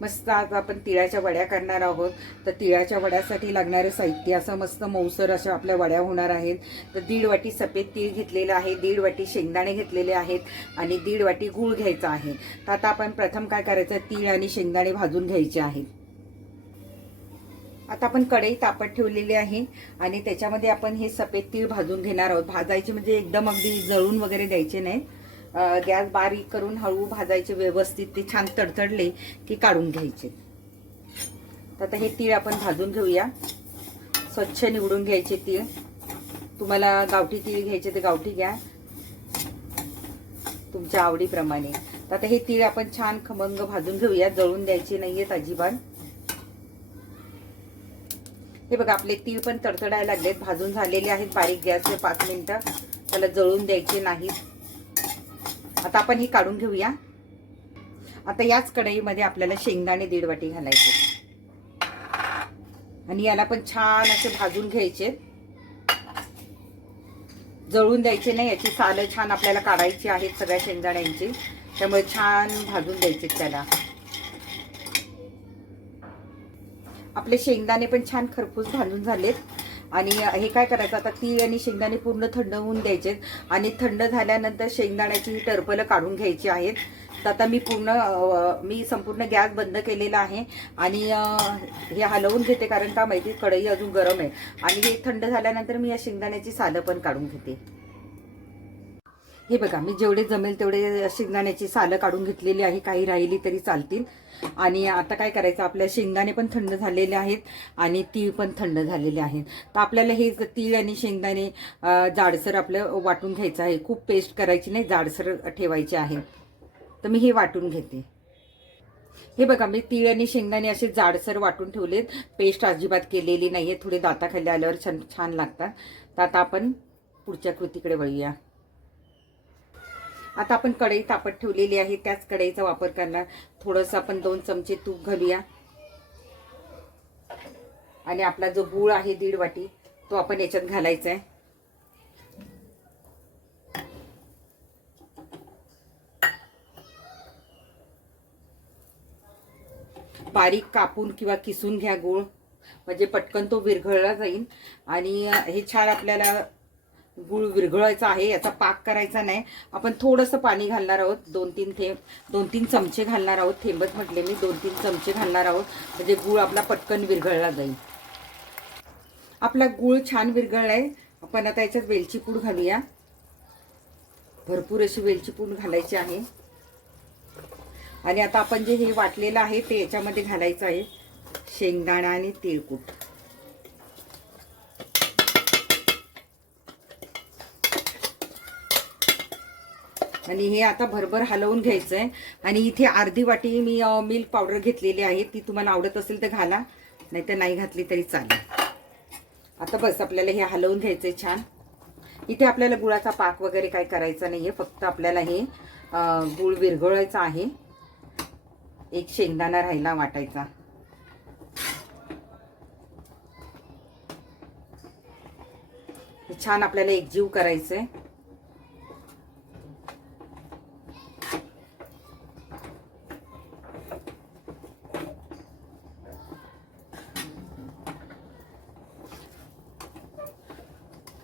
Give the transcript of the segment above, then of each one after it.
मस्त आज आपण तिळाच्या वड्या करणार आहोत. तर तिळाच्या वड्यासाठी लागणारे साहित्य असं मस्त मऊसर अशा आपल्या वड्या होणार आहेत. तर 1.5 वाटी सफेद तीळ घेतलेलं आहे, 1.5 वाटी शेंगदाणे घेतलेले आहेत आणि 1.5 वाटी गूळ घ्यायचा आहे. तर आता आपण प्रथम काय करायचं, तीळ आणि शेंगदाणे भाजून घ्यायचे आहेत. आता आपण कढई तापत ठेवलेली आहे आणि त्याच्यामध्ये आपण हे सफेद तीळ भाजून घेणार आहोत. भाजायचे म्हणजे एकदम अगदी जळून वगैरे द्यायचे नाही. गॅस बारीक करून हळू भाजायचे व्यवस्थित. ते छान तडतडले की काढून घ्यायचे. तर आता हे तीळ आपण भाजून घेऊया. स्वच्छ निवडून घ्यायचे तीळ. तुम्हाला गावठी तीळ घ्यायचे तर गावठी घ्या, तुमच्या आवडीप्रमाणे. तर आता हे तीळ आपण छान खमंग भाजून घेऊया. जळून द्यायचे नाहीयेत अजिबात. हे बघा आपले तीळ पण तडतडायला लागलेत, भाजून झालेले आहेत बारीक गॅसवर 5 मिनिटं. त्याला जळून द्यायचे नाहीत. आता आपण ही काढून घेऊया. आता याच कढईमध्ये आपल्याला शेंगदाणे 1.5 वाटी घालायचे आणि याला पण छान असे भाजून घ्यायचे. जळून द्यायचे नाही. याची सालं छान आपल्याला काढायची आहेत सगळ्या शेंगदाण्यांची, त्यामुळे छान भाजून द्यायचे त्याला. आपले शेंगदाणे पण छान खरपूस भाजून झालेत. आणि हे काय करायचं, आता तीळ आणि शेंगदाणे पूर्ण थंड होऊन द्यायचे आणि थंड झाल्यानंतर शेंगदाण्याची टरफलं काढून घ्यायची आहेत. तर आता मी संपूर्ण गॅस बंद केलेला आहे आणि हे हलवून घेते, कारण का माहिती कढई अजून गरम आहे. आणि हे थंड झाल्यानंतर मी या शेंगदाण्याची सालं पण काढून घेते. हे बघा मी जेवढे जमेल तेवढे शेंगदाण्याची सालं काढून घेतलेली आहे, काही राहिली तरी चालतील. आणि आता काय करायचं, आपल्या शेंगदाणे पण थंड झालेले आहेत आणि तीळ पण थंड झालेले आहेत. तर आपल्याला हे तीळ आणि शेंगदाणे जाडसर आपलं वाटून घ्यायचं आहे. खूप पेस्ट करायची नाही, जाडसर ठेवायचे आहे. तर मी हे वाटून घेते. हे बघा मी तीळ आणि शेंगदाणे असे जाडसर वाटून ठेवलेत, पेस्ट अजिबात केलेली नाहीये. थोडे दाताखाली आल्यावर छान छान लागतात. तर आता आपण पुढच्या कृतीकडे वळूया. आता आपण कढई तापत ठेवलेली आहे, त्याच कढईचा वापर करणार. थोडंसं आपण 2 चमचे तूप घालूया आणि आपला जो गूळ आहे 1.5 वाटी तो आपण याच्यात घालायचा आहे. बारीक कापून किंवा किसून घ्या गूळ, म्हणजे पटकन तो विरघळला जाईल. आणि हे छान आपल्याला गूळ विरघळायचा आहे, याचा पाक करायचा नाही. आपण थोडंसं पाणी घालणार आहोत, 2-3 चमचे घालणार आहोत. थेंबच म्हटले मी, 2-3 चमचे घालणार आहोत, म्हणजे गूळ आपला पटकन विरघळला जाईल. आपला गूळ छान विरघळलाय. आपण आता याच्यात वेलची पूड घालूया. भरपूर अशी वेलची पूड घालायची आहे. आणि आता आपण जे हे वाटलेलं आहे ते याच्यामध्ये घालायचं आहे, शेंगदाणा आणि तीळकूट. आणि हे आता भरभर हलवून घ्यायचं आहे. आणि इथे अर्धी वाटी मी मिल्क पावडर घेतलेली आहे, ती तुम्हाला आवडत असेल तर घाला, नाही तर नाही घातली तरी चालेल. आता बस आपल्याला हे हलवून घ्यायचंय छान. इथे आपल्याला गुळाचा पाक वगैरे काय करायचा नाहीये, फक्त आपल्याला हे गुळ विरघळायचा आहे. एक शेंगदाणा राहिला वाटायचा. छान आपल्याला एकजीव करायचंय.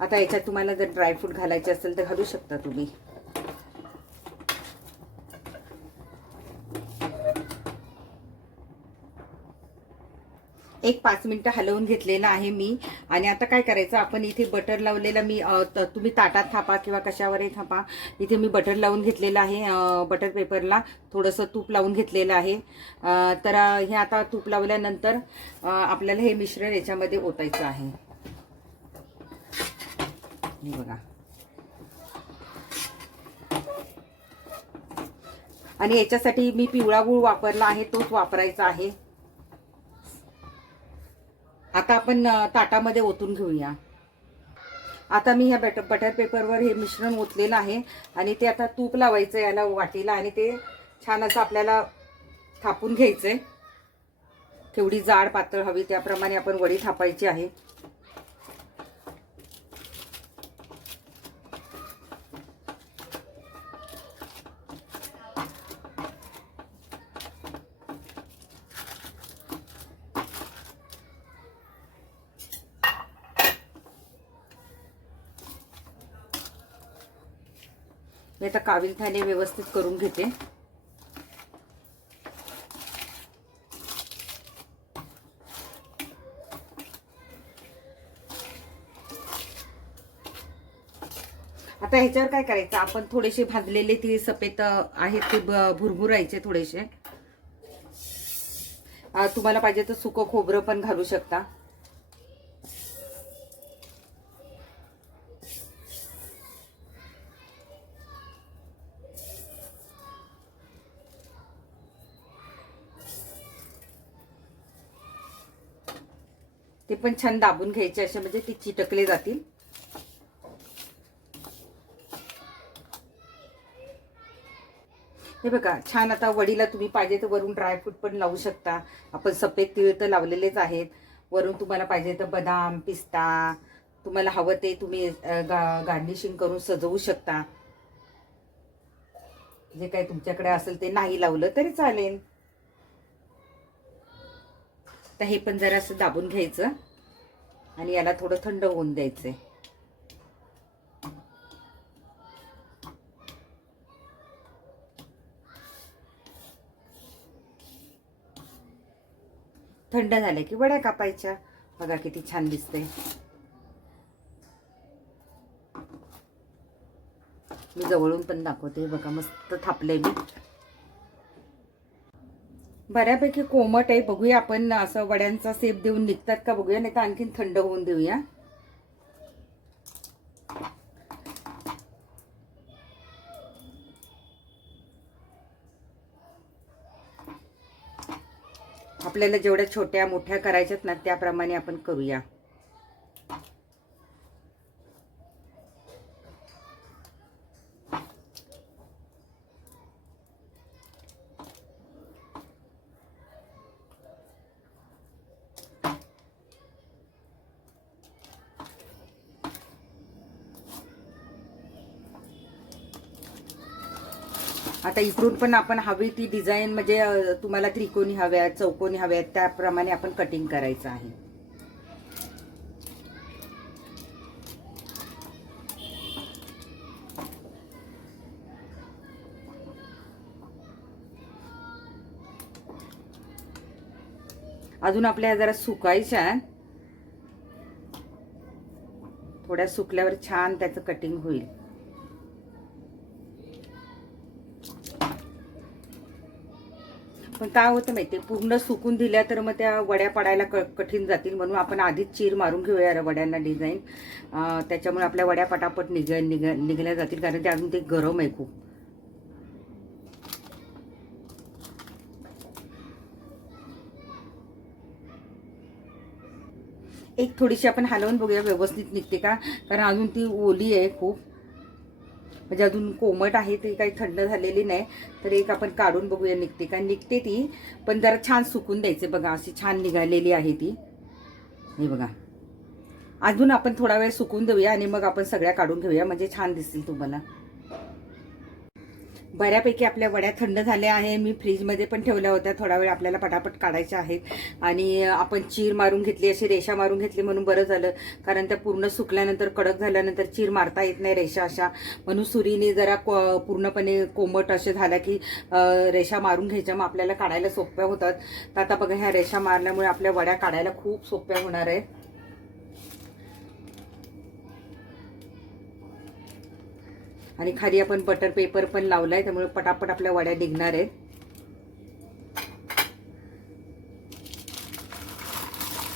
आता याच्यात तुम्हाला जर ड्रायफ्रूट घालायचे असेल तर घालू शकता तुम्ही. एक 5 मिनिटं हलवून घेतलेलं आहे मी. आणि आता काय करायचं, आपण इथे बटर लावलेलं मी तुम्ही ताटात थापा किंवा कशावरही थापा. इथे मी बटर लावून घेतलेलं आहे, बटर पेपरला थोडंसं तूप लावून घेतलेलं आहे. तर हे आता तूप लावल्यानंतर आपल्याला हे मिश्रण याच्यामध्ये ओतायचं आहे. हे बघा. आणि याच्यासाठी मी पिवळा गूळ वापरला आहे, तोच वापरायचा आहे. आता आपण ताटामध्ये ओतून घेऊया. आता मी ह्या बटर पेपरवर हे मिश्रण ओतलेलं आहे आणि ते आता तूप लावायचं याला वाटीला आणि ते छान असं आपल्याला थापून घ्यायचंय. केवढी जाड पातळ हवी त्याप्रमाणे आपण वडी थापायची आहे. मी आता काविलथाने व्यवस्थित करून घेते. आता ह्याच्यावर काय करायचं, आपण थोडेसे भाजलेले ते सफेद आहेत ते भुरभुरायचे थोडेसे. तुम्हाला पाहिजे तर सुकं खोबरं पण घालू शकता. ते पण छान दाबून घ्यायचे असे, म्हणजे ते चिटकले जातील. हे बघा छान. आता वडीला तुम्ही पाहिजे तर वरून ड्रायफ्रूट पण लावू शकता. आपण सफेद तीळ तर लावलेलेच आहेत. वरून तुम्हाला पाहिजे तर बदाम, पिस्ता, तुम्हाला हवं ते तुम्ही गार्निशिंग करून सजवू शकता. जे काही तुमच्याकडे असेल ते, नाही लावलं तरी चालेल. तर हे पण जरा असं दाबून घ्यायचं आणि याला थोडं थंड होऊन द्यायचंय. थंड झाले की वड्या कापायच्या. बघा किती छान दिसते. मी जवळून पण दाखवते. बघा मस्त थापले मी. बऱ्यापैकी कोमट आहे. बघूया आपण असं वड्यांचा शेप देऊन निघतात का बघूया, नाही तर आणखीन थंड होऊन देऊया. आपल्याला जेवढ्या छोट्या मोठ्या करायच्यात ना त्याप्रमाणे आपण करूया. आता इकडून पण आपण हवी ती डिझाईन, म्हणजे तुम्हाला त्रिकोणी हव्या, चौकोनी हव्या, त्याप्रमाणे आपण कटिंग करायचं आहे. अजून आपल्या जरा सुकायच्या. थोड्या सुकल्यावर छान त्याचं कटिंग होईल. पण काय होतं माहिती, पूर्ण सुकून दिल्या तर मग त्या वड्या पडायला कठीण जातील. म्हणून आपण आधीच चीर मारून घेऊया वड्यांना डिझाईन. त्याच्यामुळे आपल्या वड्या पटापट निघल्या जातील, कारण ते अजून ते गरम आहे खूप. एक थोडीशी आपण हलवून बघूया व्यवस्थित निघते का, कारण अजून ती ओली आहे खूप, म्हणजे अजून कोमट आहे, ती काही थंड झालेली नाही. तर एक आपण काढून बघूया निघते का. निघते ती, पण जरा छान सुकून द्यायचे. बघा अशी छान निघालेली आहे ती. हे बघा. अजून आपण थोडा वेळ सुकून देऊया आणि मग आपण सगळ्या काढून घेऊया, म्हणजे छान दिसतील तुम्हाला. बऱ्यापैकी आपल्या वड्या थंड झाल्या आहे. मी फ्रीजमध्ये पण ठेवल्या होत्या. थोडा वेळ आपल्याला पटापट काढायच्या आहेत. आणि आपण चीर मारून घेतली, अशी रेषा मारून घेतली म्हणून बरं झालं, कारण त्या पूर्ण सुकल्यानंतर, कडक झाल्यानंतर चीर मारता येत नाही रेषा अशा. म्हणून सुरीने जरा पूर्णपणे कोमट असे झाल्या की रेषा मारून घ्यायच्या, मग आपल्याला काढायला सोप्या होतात. तर आता बघा ह्या रेषा मारल्यामुळे आपल्या वड्या काढायला खूप सोप्या होणार आहे. आणि खाली आपण बटर पेपर पण लावलाय, त्यामुळे पटापट आपल्या वड्या निघणार आहेत.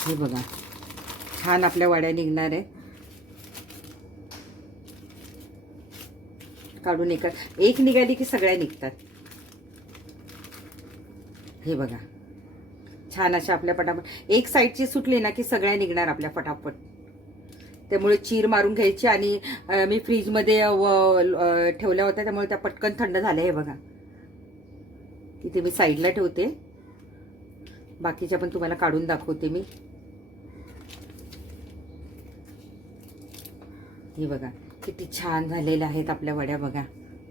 हे बघा छान आपल्या वड्या निघणार आहेत. काढून एक निघाली की सगळ्या निघतात. हे बघा छान अशा आपल्या पटापट एक साईडची सुटली ना की सगळ्या निघणार आपल्या पटापट. त्यामुळे चीर मारून घ्यायची. आणि मी फ्रीजमध्ये ठेवल्या होत्या, त्यामुळे त्या पटकन थंड झाल्या. हे बघा इथे मी साईडला ठेवते, बाकीच्या पण तुम्हाला काढून दाखवते मी. हे बघा किती छान झालेल्या आहेत आपल्या वड्या. बघा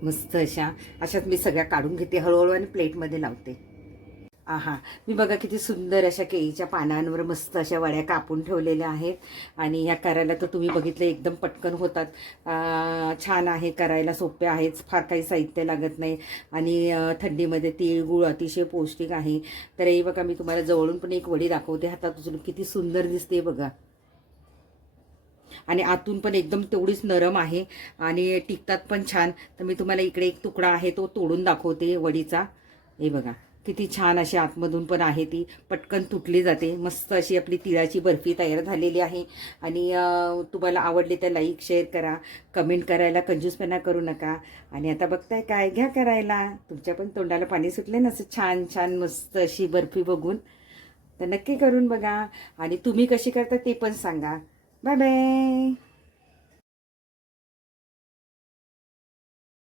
मस्त अशाच मी सगळ्या काढून घेते हळूहळू आणि प्लेटमध्ये लावते. आहा, मी बघा किती सुंदर अशा केळीच्या पानांवर मस्त अशा वड्या कापून ठेवलेल्या आहेत. आणि ह्या करायला तर तुम्ही बघितलं एकदम पटकन होतात. छान आहे, करायला सोप्या आहेच, फार काही साहित्य लागत नाही. आणि थंडीमध्ये तीळ गुळ अतिशय पौष्टिक आहे. तर हे बघा मी तुम्हाला जवळून पण एक वडी दाखवते, हातात उचलून किती सुंदर दिसते बघा. आणि आतून पण एकदम तेवढीच नरम आहे आणि टिकतात पण छान. तर मी तुम्हाला इकडे एक तुकडा आहे तो तोडून दाखवते वडीचा. हे बघा किती छान अशी आतमधून पण आहे, ती पटकन तुटली जाते. मस्त अशी आपली तिळाची बर्फी तयार झालेली आहे. आणि तुम्हाला आवडली तर लाईक शेअर करा, कमेंट करायला कंजूसपणा करू नका. आणि आता बघताय काय, घ्या करायला. तुमच्या पण तोंडाला पाणी सुटले ना असं छान छान मस्त अशी बर्फी बघून. तर नक्की करून बघा आणि तुम्ही कशी करता ते पण सांगा. Bye bye.